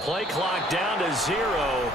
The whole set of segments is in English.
Play clock down to 0.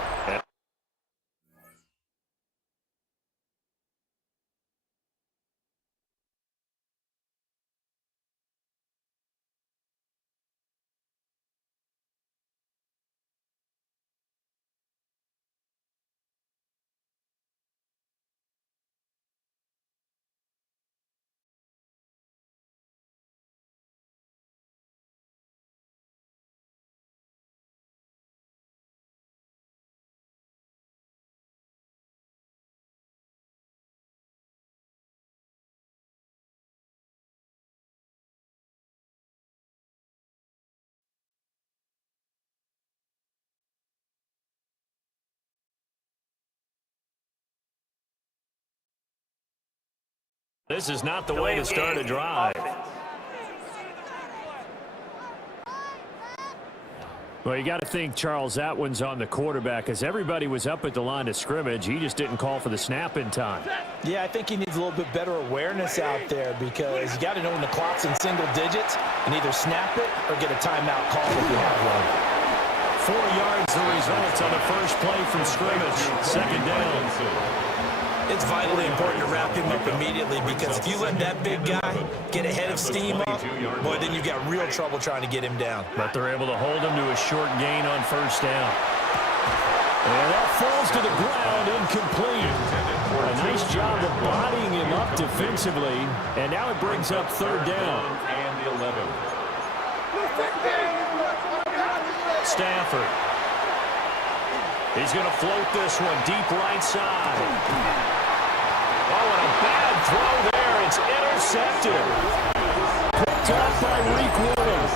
This is not the way to start a drive. Well, you got to think, Charles, that one's on the quarterback, as everybody was up at the line of scrimmage. He just didn't call for the snap in time. Yeah, I think he needs a little bit better awareness out there, because you got to know when the clock's in single digits and either snap it or get a timeout call if you have one. 4 yards the results on the first play from scrimmage. Second down. It's vitally important to wrap him up immediately, because if you let that big guy get ahead of steam up, boy, then you've got real trouble trying to get him down. But they're able to hold him to a short gain on first down. And that falls to the ground, incomplete. A nice job of bodying him up defensively, and now it brings up third down. And the 11. Stafford. He's going to float this one deep right side. Oh, and a bad throw there. It's intercepted. Picked up by Reek Williams.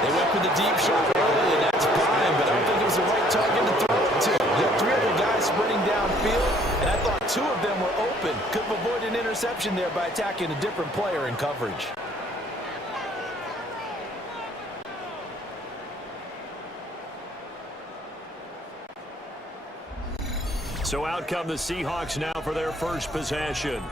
They went for the deep shot early, and that's fine, but I don't think it was the right target to throw it to. You had 3 other guys sprinting downfield, and I thought 2 of them were open. Could have avoided an interception there by attacking a different player in coverage. So out come the Seahawks now for their first possession.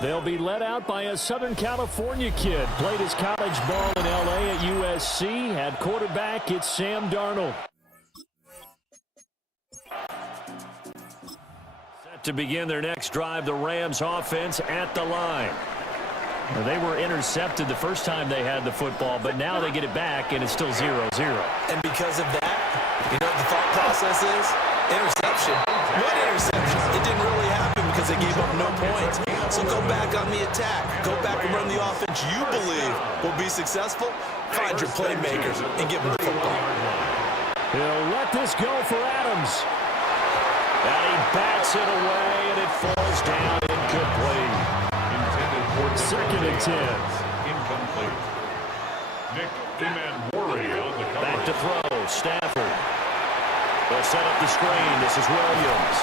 They'll be led out by a Southern California kid. Played his college ball in L.A. at USC. At quarterback, it's Sam Darnold. Set to begin their next drive, the Rams offense at the line. They were intercepted the first time they had the football, but now they get it back, and it's still 0-0. And because of that, you know what the thought process is? Interception. What interception? It didn't really happen because they gave up no points. So go back on the attack. Go back and run the offense you believe will be successful. Find your playmakers and give them the football. He'll let this go for Adams. And he bats it away, and it falls down incomplete. Second and 10. Incomplete. Nick Imanwari on the cover. Back to throw. Stafford. They'll set up the screen. This is Williams.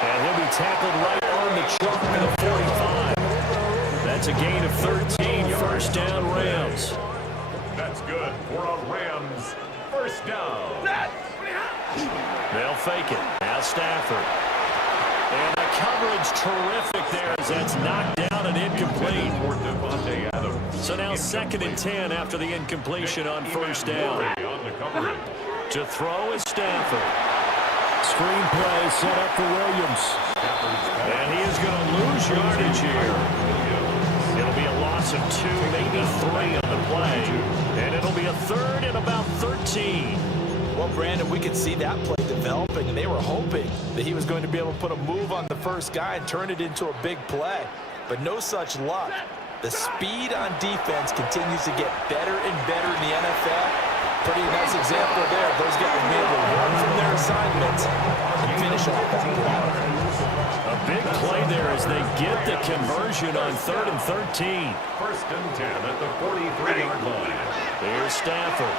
And he'll be tackled right on the chalk at the 45. That's a gain of 13. First down, Rams. That's good for a Rams first down. They'll fake it. Now Stafford. And the coverage terrific there as that's knocked down and incomplete. So now second and 10 after the incompletion on first down. To throw is Stafford. Screen play set up for Williams. And he is going to lose yardage here. It'll be a loss of 2, maybe 3 on the play. And it'll be a third and about 13. Well, Brandon, we could see that play developing, and they were hoping that he was going to be able to put a move on the first guy and turn it into a big play. But no such luck. The speed on defense continues to get better and better in the NFL. Pretty nice example there. Those guys will be able to run from their assignments and finish off that play. A big play there as they get the conversion on 3rd and 13. First and 10 at the 43-yard line. There's Stafford.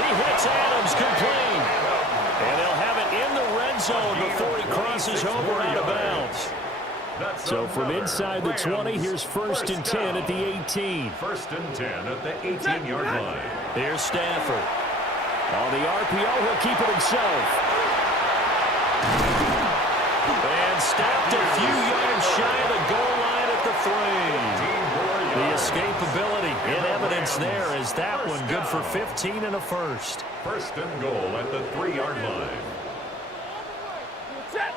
He hits Adams complete. And they'll have it in the red zone before he crosses over out of bounds. So from inside the 20, here's first and 10 at the 18. First and 10 at the 18-yard line. Here's Stafford. On the RPO, he'll keep it himself. And stopped a few yards shy of the goal line at the 3. The escapability in evidence loss there as that one good for 15 and a first. First and goal at the 3-yard line. Set.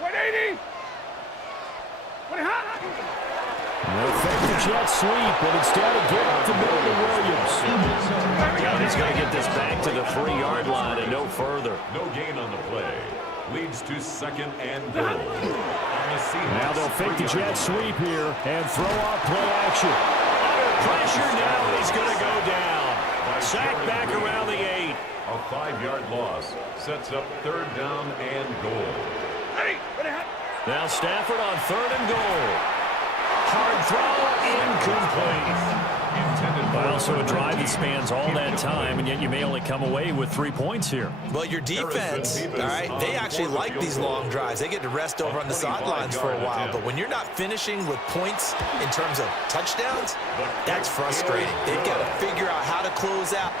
180. They'll fake the jet sweep, but instead of get up the middle to Williams. And he's going to get this back to the 3-yard line and no further. No gain on the play. Leads to second and goal. Now they'll fake the jet sweep here and throw off play action. Under pressure now, he's going to go down. Sacked back around the 8. A 5-yard loss sets up third down and goal. Now Stafford on third and goal. Hard throw, incomplete. Well, so a drive that spans all that time, and yet you may only come away with 3 points here. Well, your defense, all right, they actually like these long drives. They get to rest over on the sidelines for a while. But when you're not finishing with points in terms of touchdowns, that's frustrating. They've got to figure out how to close out.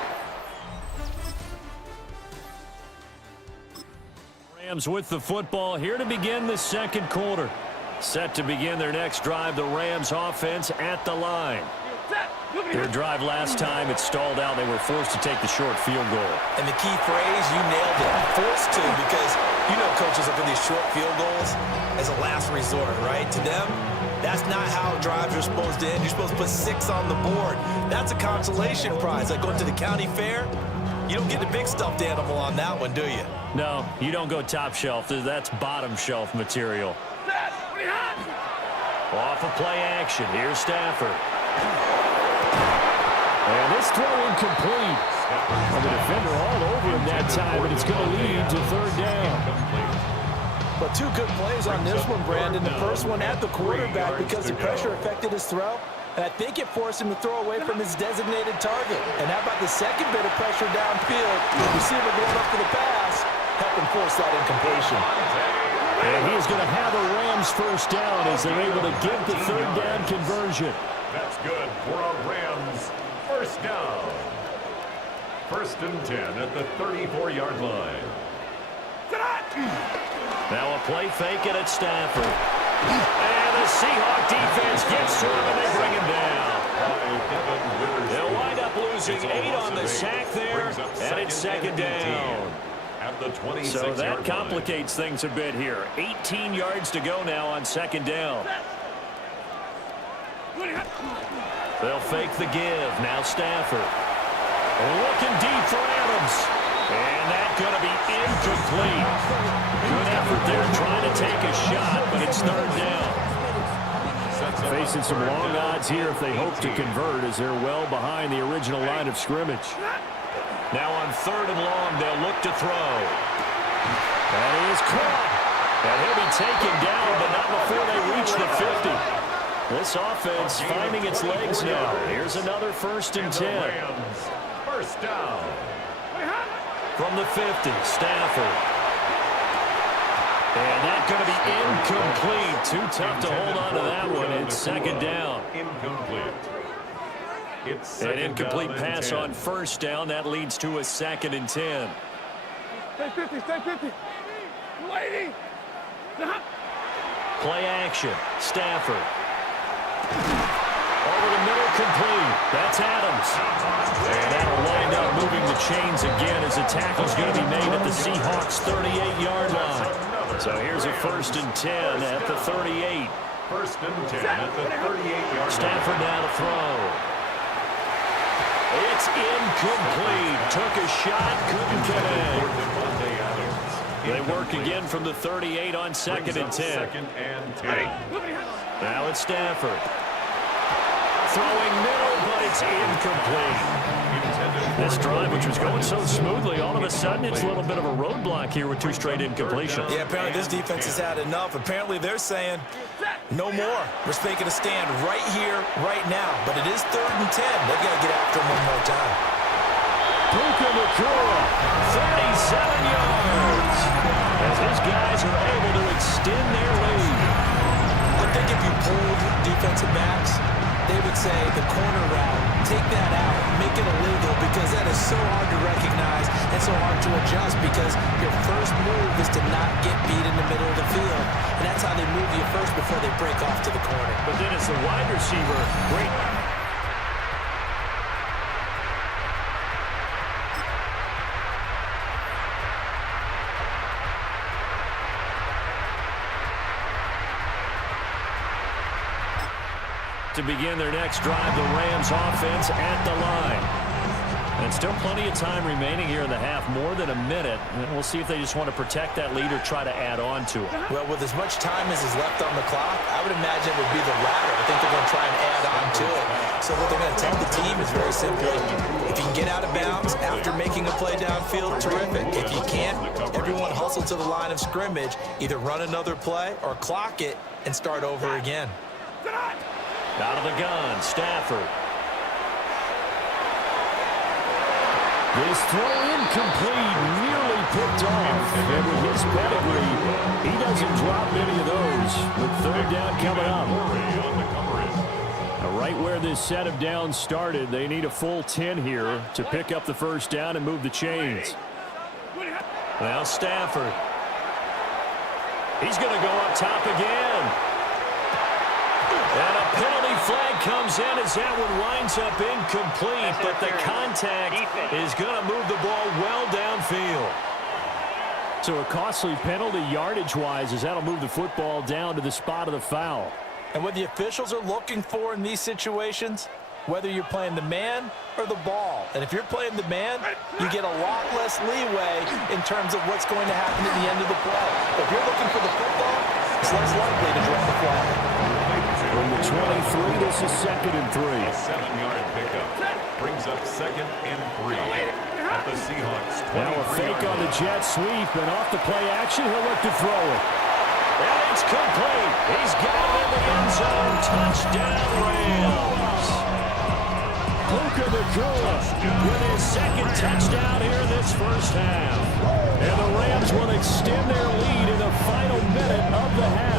Rams with the football here to begin the second quarter. Set to begin their next drive, the Rams offense at the line. Their drive last time, it stalled out. They were forced to take the short field goal. And the key phrase, you nailed it, forced to, because you know coaches look at these short field goals as a last resort, right? To them, that's not how drives are supposed to end. You're supposed to put 6 on the board. That's a consolation prize. Like going to the county fair, you don't get the big stuffed animal on that one, do you? No, you don't go top shelf. That's bottom shelf material. Off of play action. Here's Stafford. And this throw incomplete. And the defender all over him that time, and it's going to lead to third down. But 2 good plays on this one, Brandon. The first one at the quarterback because the pressure affected his throw. And I think it forced him to throw away from his designated target. And how about the second bit of pressure downfield? The receiver going up for the pass, helping force that incompletion. And he's going to have a Rams first down as they're able to get the third down conversion. That's good for a Rams first down. First and 10 at the 34-yard line. Now a play fake it at Stafford. And the Seahawk defense gets to him and they bring him down. They'll wind up losing 8 on the sack there, and it's second down. At the 26-yard So that line. complicates things a bit here. 18 yards to go now on second down. They'll fake the give. Now Stafford. Looking deep for Adams. And that's going to be incomplete. Good effort there trying to take a shot, but it's third down. Facing some long odds here if they hope to convert as they're well behind the original line of scrimmage. Now on third and long, they'll look to throw. And he is caught. And he'll be taken down, but not before they reach the 50. This offense finding its legs now. Here's another first and 10. First down. From the 50, Stafford. And that's going to be incomplete. Too tough to hold on to that one. It's second down. Incomplete. It's An incomplete pass on first down. That leads to a second and 10. Stay 50, stay 50. 180. Play action. Stafford. Over the middle, complete. That's Adams. And that'll wind up moving the chains again as the tackle's going to be made at the Seahawks' 38-yard line. So here's a first and 10 at the 38. First and 10 at the 38-yard line. Stafford now to throw. It's incomplete. Took a shot, couldn't connect. They work again from the 38 on second and 10. Second and 10. Now it's Stafford. Throwing middle, but it's incomplete. This drive, which was going so smoothly, all of a sudden it's a little bit of a roadblock here with 2 straight incompletions. Yeah, apparently this defense has had enough. Apparently they're saying, no more. We're making a stand right here, right now. But it is third and 10. They've got to get after him one more time. Puka Nacua, 37 yards. As these guys are able to extend their lead. I think if you pulled defensive backs, they would say the corner route, take that out, make it illegal, because that is so hard to recognize and so hard to adjust, because your first move is to not get beat in the middle of the field. And that's how they move you first before they break off to the corner. But then it's the wide receiver. Great. To begin their next drive, the Rams offense at the line. And still plenty of time remaining here in the half, more than a minute. And we'll see if they just want to protect that lead or try to add on to it. Well, with as much time as is left on the clock, I would imagine it would be the latter. I think they're going to try and add on to it. So what they're going to tell the team is very simply, if you can get out of bounds after making a play downfield, terrific. If you can't, everyone hustle to the line of scrimmage, either run another play or clock it and start over again. Out of the gun, Stafford. This throw incomplete, nearly picked off. And with his pedigree, he doesn't drop many of those. With third down coming up. Now, right where this set of downs started, they need a full 10 here to pick up the first down and move the chains. Now Stafford. He's going to go up top again. And a penalty flag comes in as that one winds up incomplete, but the contact is going to move the ball well downfield. So a costly penalty yardage-wise as that'll move the football down to the spot of the foul. And what the officials are looking for in these situations, whether you're playing the man or the ball. And if you're playing the man, you get a lot less leeway in terms of what's going to happen at the end of the play. If you're looking for the football, it's less likely to draw the flag. From the 23, this is 2nd and 3. A 7-yard pickup brings up 2nd and 3 at the Seahawks. Now a fake on the jet sweep, and off the play action, he'll look to throw it. And it's complete. He's got it in the end zone. Touchdown, Rams. Puka Nacua with his 2nd touchdown here in this first half. And the Rams will extend their lead in the final minute of the half.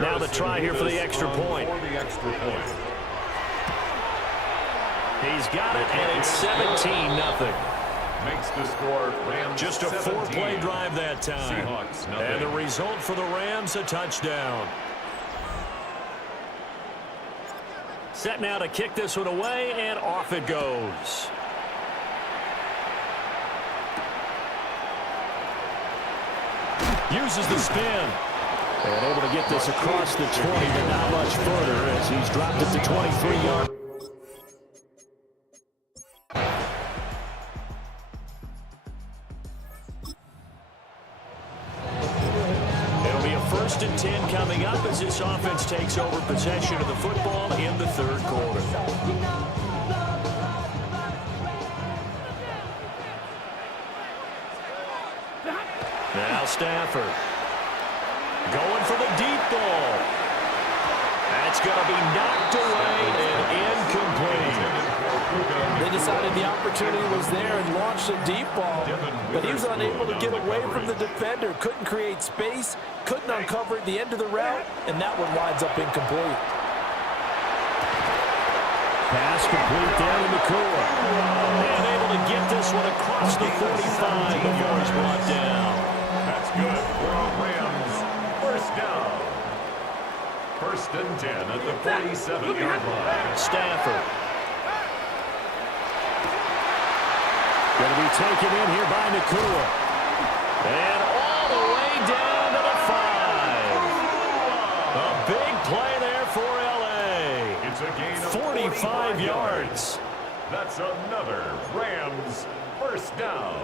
Now the try here for the extra point. He's got it, and it's 17-0. Makes the score Rams Just a 4-play drive that time. Seahawks, and the result for the Rams, a touchdown. Set now to kick this one away, and off it goes. Uses the spin. And able to get this across the 20, but not much further as he's dropped it to 23-yard. It'll be a 1st and 10 coming up as this offense takes over possession of the football in the 3rd quarter. Now Stafford. Going for the deep ball. That's going to be knocked away and incomplete. They decided the opportunity was there and launched a deep ball, but he was unable to get away from the defender, couldn't create space, couldn't uncover at the end of the route, and that one winds up incomplete. Pass complete down in the core. And able to get this one across the 45 before he's brought down. That's good for the Rams. First down. 1st and 10 at the 47-yard line. Stafford. Going taken in here by Nakua. And all the way down to the 5. A big play there for L.A. It's a gain of 45 yards. That's another Rams first down.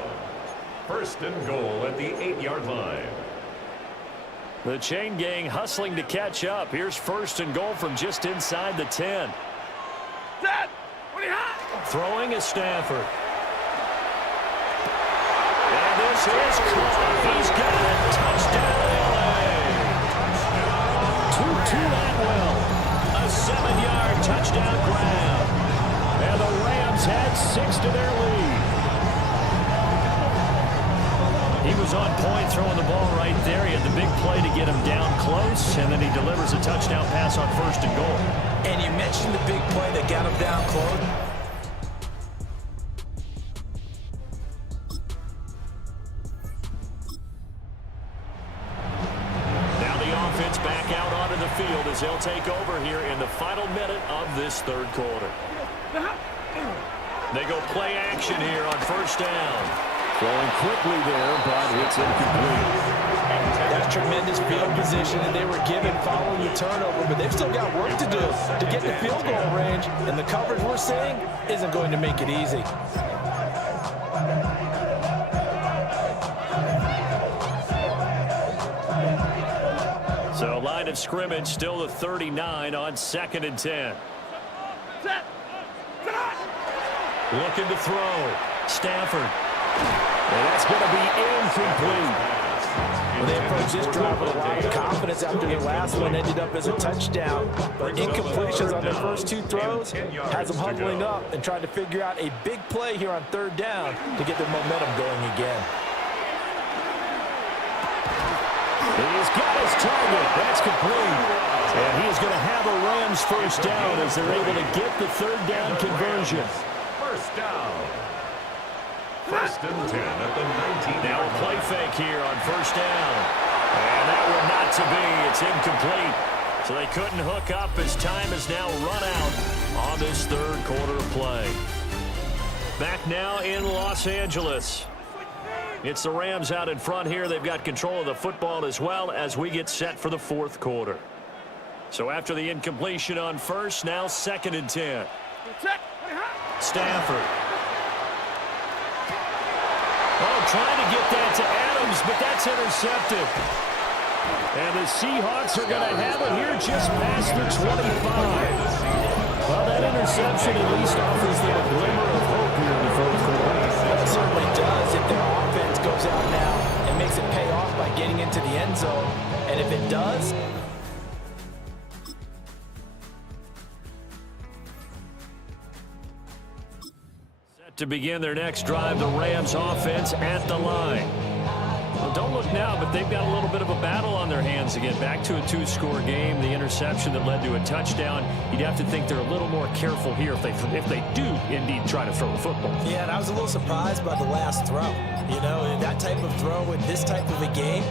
First and goal at the 8-yard line. The chain gang hustling to catch up. Here's first and goal from just inside the 10. Throwing is Stafford. And this is caught. He's got it. Touchdown, L.A. To Atwell. A 7-yard touchdown grab. And the Rams had 6 to their lead. He was on point throwing the ball right there. He had the big play to get him down close, and then he delivers a touchdown pass on first and goal. And you mentioned the big play that got him down close. Now the offense back out onto the field as they'll take over here in the final minute of this third quarter. They go play action here on first down. Throwing quickly there, but it's incomplete. That's tremendous field position that they were given following the turnover, but they've still got work to do to get the field goal range, and the coverage we're seeing isn't going to make it easy. So line of scrimmage still the 39 on 2nd and 10. Looking to throw. Stafford. And that's going to be incomplete. Well, they approached this drive with a lot of confidence after the last one ended up as a touchdown. But incompletions on their first 2 throws has them huddling up and trying to figure out a big play here on third down to get their momentum going again. He's got his target. That's complete. And he's going to have a Rams first down as they're able to get the third down conversion. First down. First and 10 at the 19. Now a play fake here on first down. And that one not to be. It's incomplete. So they couldn't hook up as time has now run out on this third quarter of play. Back now in Los Angeles. It's the Rams out in front here. They've got control of the football as well as we get set for the fourth quarter. So after the incompletion on first, now 2nd and 10. Stafford. Oh, trying to get that to Adams, but that's intercepted. And the Seahawks are going to have it here just past the 25. Well, that interception at least offers them a glimmer of hope here in the fourth quarter. It certainly does if their offense goes out now and makes it pay off by getting into the end zone. And if it does, to begin their next drive, the Rams offense at the line. Well, don't look now, but they've got a little bit of a battle on their hands to get back to a 2-score game. The interception that led to a touchdown, you'd have to think they're a little more careful here if they do indeed try to throw the football. yeah, and I was a little surprised by the last throw. You know, in that type of throw in this type of a game,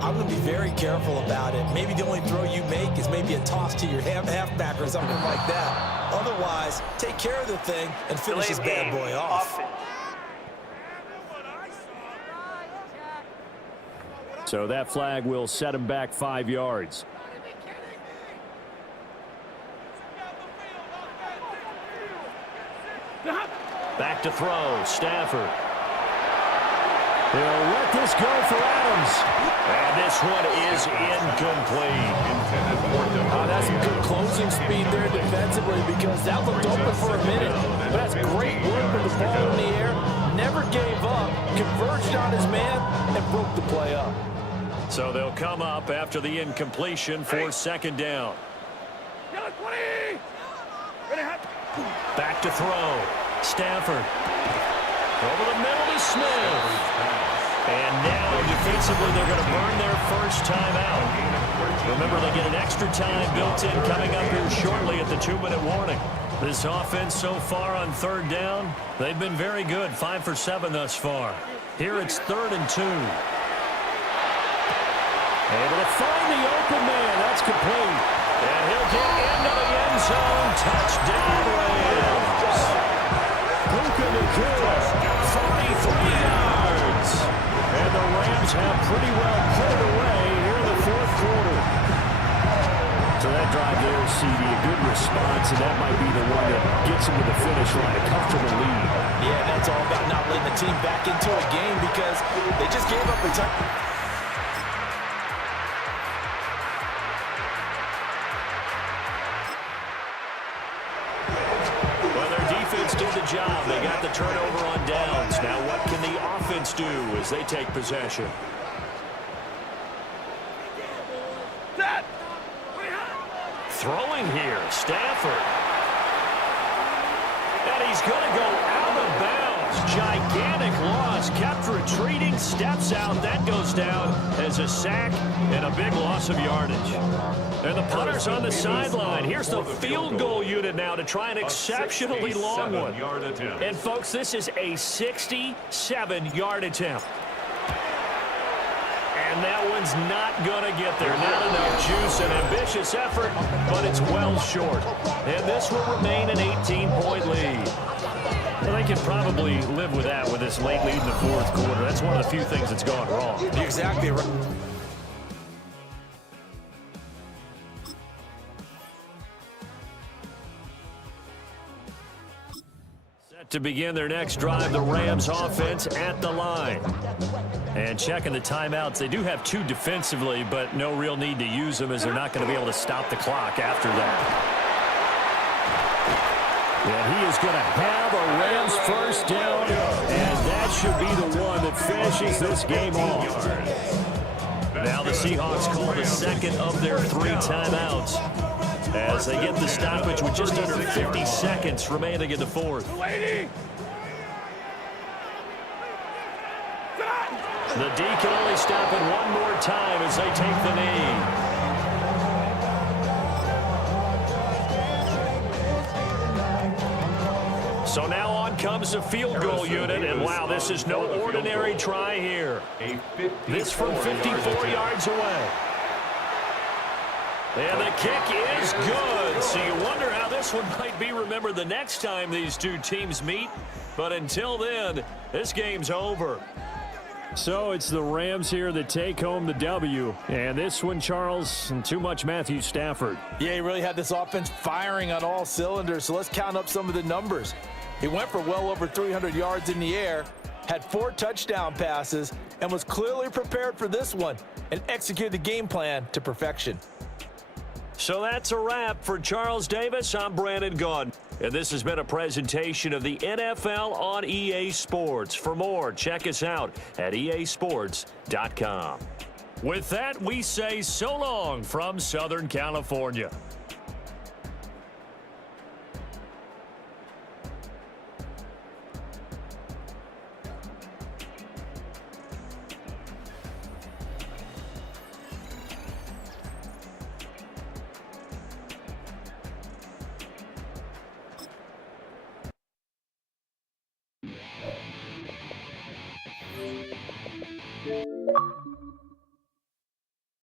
I'm going to be very careful about it. Maybe the only throw you make is maybe a toss to your halfback or something like that. Otherwise, take care of the thing and finish this bad boy off. So that flag will set him back 5 yards. Back to throw. Stafford. He'll let this go for Adams. And this one is incomplete. That's some good closing speed there defensively because that looked open for a minute. But that's great work with the ball in the air. Never gave up. Converged on his man and broke the play up. So they'll come up after the incompletion for 2nd down. Back to throw. Stafford. Over the middle to Smith. And now defensively they're going to burn their first time out. Remember, they get an extra time built in coming up here shortly at the 2-minute warning. This offense so far on 3rd down, they've been very good. 5 for 7 thus far. Here it's 3rd and 2. Able to find the open man. That's complete. And he'll get into the end zone. Touchdown, Rams. Puka Nakua, 43 have pretty well put it away here in the fourth quarter. So that drive there, CD, a good response, and that might be the one that gets him to the finish line, a comfortable lead. Yeah, that's all about not letting the team back into a game because they just gave up a ton. Well, their defense did the job. They got the turnover on downs. Now what can the offense do as they take possession? Throwing here, Stafford. And he's going to go out of bounds. Gigantic loss. Kept retreating, steps out. That goes down as a sack and a big loss of yardage. And the punter's on the sideline. Here's the field goal unit now to try an exceptionally long one. And, folks, this is a 67-yard attempt. And that one's not going to get there. Not enough juice, an ambitious effort, but it's well short. And this will remain an 18-point lead. Well, they can probably live with that with this late lead in the fourth quarter. That's one of the few things that's gone wrong. Exactly right. Set to begin their next drive, the Rams offense at the line. And checking the timeouts, they do have two defensively, but no real need to use them as they're not going to be able to stop the clock after that. And he is going to have a Rams first down, and that should be the one that finishes this game off. Now the Seahawks call the second of their 3 timeouts as they get the stoppage with just under 50 seconds remaining in the fourth. The D can only stop it one more time as they take the knee. So now on comes the field goal unit, and wow, this is no ordinary try here. This from 54 yards away. And the kick is good. So you wonder how this one might be remembered the next time these two teams meet. But until then, this game's over. So it's the Rams here that take home the W. And this one, Charles, too much Matthew Stafford. Yeah, he really had this offense firing on all cylinders. So let's count up some of the numbers. He went for well over 300 yards in the air, had 4 touchdown passes, and was clearly prepared for this one and executed the game plan to perfection. So that's a wrap for Charles Davis. I'm Brandon Gaudin. And this has been a presentation of the NFL on EA Sports. For more, check us out at easports.com. With that, we say so long from Southern California. You